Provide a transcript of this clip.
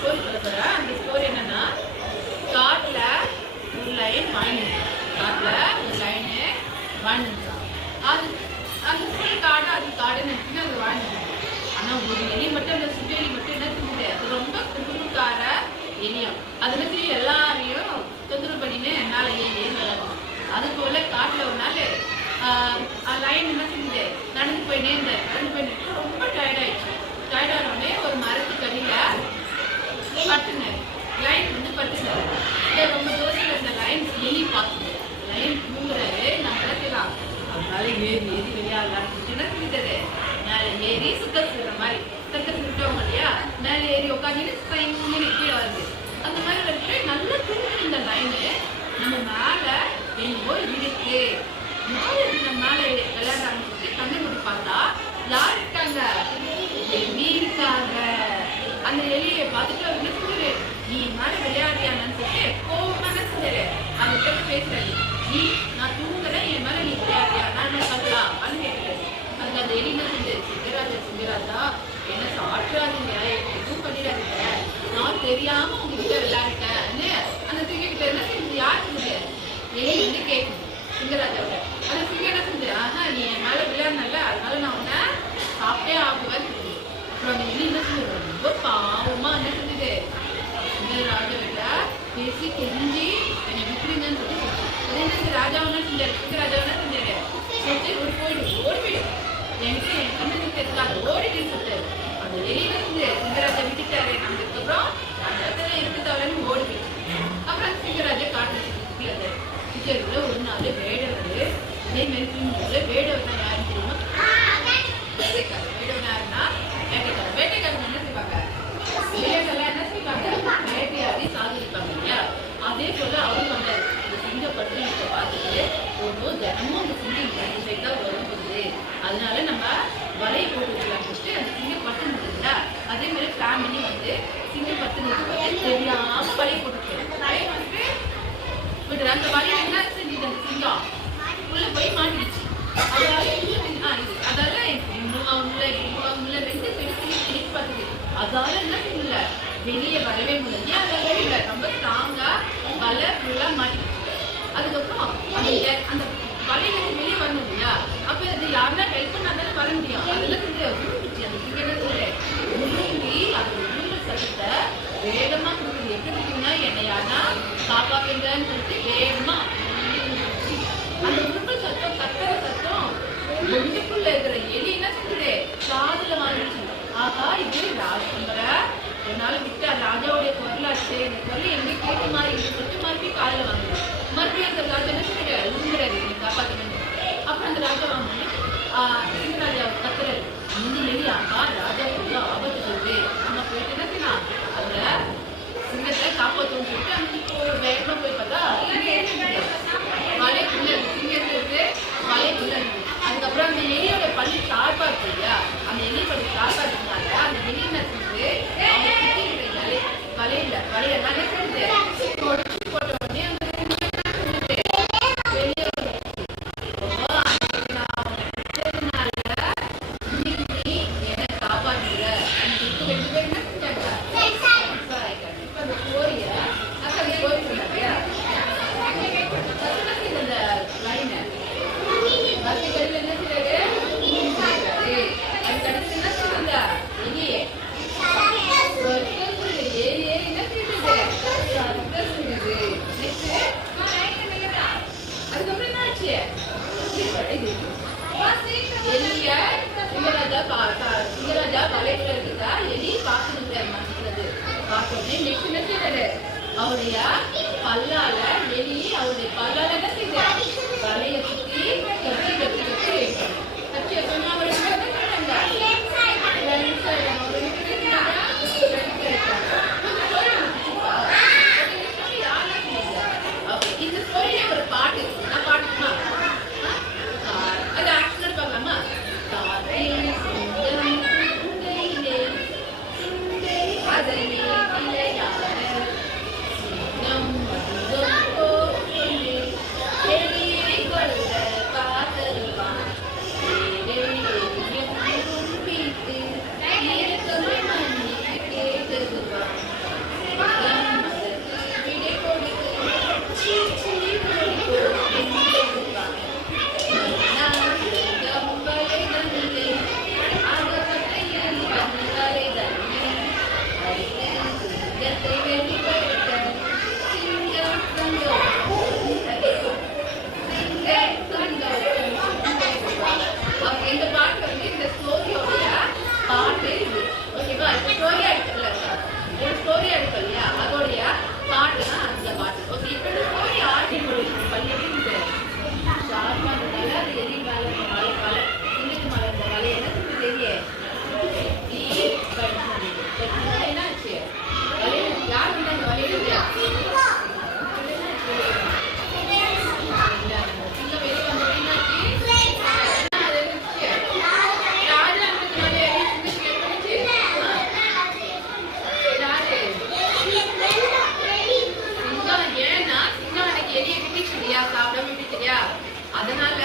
Story சொல்ல போகிறேன். அந்த ஸ்டோரி என்னன்னா, காட்டில் ஒரு லைன் வாழ்ந்துச்சு. காட்டில் ஒரு லைனு வாழ்ந்துச்சு. அது அந்த ஃபுல் காடு அது காடுன்னு நினச்சிட்டு அது வாழ்ந்துச்சு. ஆனால் ஒரு எலி மட்டும் அந்த சுட்டு எலி மட்டும் என்ன செஞ்சுது, அது ரொம்ப குறுக்கார எலியும் அது வச்சு எல்லாரையும் தொந்தரவு பண்ணின்னு என்னால் ஏன்னு வராது. அது போல காட்டில் ஒரு நாள் லைன் என்ன செஞ்சுது, நடந்து போயிட்டே இருந்தேன். நடந்து போயிட்டு ரொம்ப டயர்டாயிடுச்சு. டயர்டானோடனே ஒரு மரத்துக்கு அடியில் பட்டுனாரு. லைன் வந்து பட்டுனாரு. ரொம்ப தூரத்தில் இருந்த லைன் எலி பார்க்குது. லைன் தூங்குறாரு. நம்ம நினைக்கலாம் அதனால ஏறி வெளியாகலான்னு என்ன செஞ்சுட்டாரு, மேலே ஏறி சுத்தம் செய்கிற மாதிரி சர்க்கஸ் விட்டவங்க இல்லையா, மேலே ஏறி உட்காந்து கீழே வருது. அந்த மாதிரி வந்துட்டு நல்லா தூங்குது இந்த லைனு. நம்ம மேலே என்னவோ இருக்கு, மேலே நம்ம மேலே விளையாடுறாங்க. கண்ணை கொண்டு பார்த்தா யார் இருக்காங்க, எலி இருக்காங்க. அந்த எலியை பார்த்துட்டு அவர் என்ன செஞ்சாரு, நீ மேலே விளையாடியானு சொல்லிட்டு கோவமா என்ன செஞ்சாரு, அந்த கிட்ட பேசுறாரு. நீ நான் தூங்குறேன், என் மேலே நீ விளையாடியா, நான் என்ன சொல்லலாம் அப்படின்னு கேட்குறாரு. அதுக்கு அந்த எலி என்ன செஞ்சாரு, சிங்கராஜா என்ன சாப்பிடாதீங்க, எதுவும் பண்ணிடாதீங்க, நான் தெரியாம உங்ககிட்ட விளையாடிட்டேன். அந்த சிங்கக்கிட்ட என்ன செஞ்சு யார் செஞ்சு எலி வந்து கேட்குது சிங்கராஜாவோட. அந்த சிங்கம் என்ன செஞ்சு, நீ என் மேலே விளையாடினல, அதனால நான் உன்னை சாப்பிட்டே ஆகுவேன். அப்புறம் அந்த எலி என்ன செஞ்சு ரொம்ப பாவமா என்ன செஞ்சுது, சிங்கராஜாவிட்ட பேசி தெரிஞ்சு என்னை விட்டுருங்கன்னு சொல்லி அதே என்ன ராஜாவை என்ன செஞ்சாரு, சிங்கராஜாவை என்ன செஞ்சாரு, சொல்லிட்டு ஓடி போயிடு எனக்கு என் கண்ணு தெரிஞ்சாங்க ஓடிட்டு சொல்லிட்டாரு. அந்த எலி என்ன செஞ்சு சிங்கராஜா விட்டுட்டாரு. அதுக்கப்புறம் அந்த இடத்துல இருக்கு தவறன்னு ஓடி போயிடுச்சு. அப்புறம் அந்த சிங்கராஜா காட்டு கிச்சருக்குள்ள ஒரு நாள் வேடவர் இதே மாதிரி வேடவர் தான் யாருன்னு தெரியுமா, வேட்டைக்காரர். வேடவர் யாருன்னா வேட்டைக்காரர். வேட்டைக்காரங்க என்ன செய்வாங்க, வேட்டைக்காரலாம் என்ன செய்வாங்க, வேட்டையாடி சாதிப்பாங்க இல்லையா. அதே போல அவரும் வந்தாரு. இந்த சிங்க பட்டு இப்ப பார்த்துட்டு ஒன்றும் தினமும் அந்த சிங்க சைடு தான் வரும்போது, அதனால நம்ம வலையை போட்டுக்கலாம் ஃபஸ்ட்டு. அந்த சிங்க பட்டு இருந்ததுங்களா, அதே மாதிரி ஃபேமிலி வந்து சிங்க பட்டு தெரியாம வலையை போட்டுருக்கோம். வலையை வந்துட்டு விட்டுரு. அந்த வலையை என்ன செஞ்சது, அந்த சிங்கம் உள்ள போய் மாட்டிடுச்சு. அதால ரெண்டு பெருசு பார்த்துது. அதால என்ன செய்யல, வெளியே வரவே முடியல. ஏன் அதை இல்லை, ரொம்ப ஸ்ட்ராங்கா வலை ஃபுல்லா மாட்டிடுச்சு. அதுக்கப்புறம் அந்த வலையிலிருந்து வெளியே வரணும் இல்லையா, அப்ப அது யாருன்னா ஹெல்ப் பண்ணா தானே வர முடியும். அதெல்லாம் செஞ்சு உருண்டுச்சு. அந்த சிங்கெல்லாம் சொல்லு உருண்டி அந்த உருண்ட சத்தத்தை வேகமா கொடுக்குது. எப்படி கொடுத்தீங்கன்னா, என்னை யாருன்னா காப்பாத்துங்கன்னு சொல்லிட்டு வேகமா அந்த உருண்டு சத்தம் கத்துற சத்தம் ஒன்றுக்குள்ள இருக்கிற எலி என்ன செஞ்சுது, காதுல வாங்கிடுச்சு. ஆகா இது ராஜம்பர என்னால விட்டு ராஜாவுடைய குரலாச்சு, இந்த குரல் எங்க கேட்டு மாதிரி சொல்லிட்டு மறுபடியும் காதுல வாங்குது. மறுபடியும் அந்த ராஜா என்ன சொல்லிட்டு உருங்குறாரு, நீ காப்பாத்தணும். அப்புறம் அந்த ராஜா வாங்கி சிங்கராஜா கத்துறாரு. இந்த எலி ஆகா ராஜாவுக்கு ஆபத்து சொல்லுது, நம்ம போயிட்டு என்ன செய்யலாம், அதுல சிங்கத்தை காப்பாற்றணும்னு சொல்லிட்டு அங்க வேகமா போய் பார்த்தா மலைக்குள்ள சிங்கத்துக்கு மலைக்குள்ள இருக்கு. அதுக்கப்புறம் அந்த எலியோட பள்ளி ஷார்ப்பா இருக்கு இல்லையா, அந்த எலி பள்ளி ஷார்ப்பா இருக்கிறாங்க. அந்த எலி என்ன செஞ்சு அவங்க சுற்றி இருக்கிற வலையெல்லாம் செஞ்சு போட்ட உடனே அந்த சிங்கராஜா வலைக்குள்ள இருக்குதா எலி பார்க்கணுங்க மனசுறது பார்த்தோன்னே நெக்ஸ்ட் என்ன செய்யறாரு, அவருடைய பல்லால எலி அவருடைய பல்லால என்ன செய்யுது, வலையை சுத்தி கட்டி கட்டி கட்டி கட்டி வைக்கணும். அவர் இந்த ஸ்டோரியில ஒரு பாட்டு, நான் பாட்டுமா அது ஆக்சுவலா பார்க்கலாமா, அதனால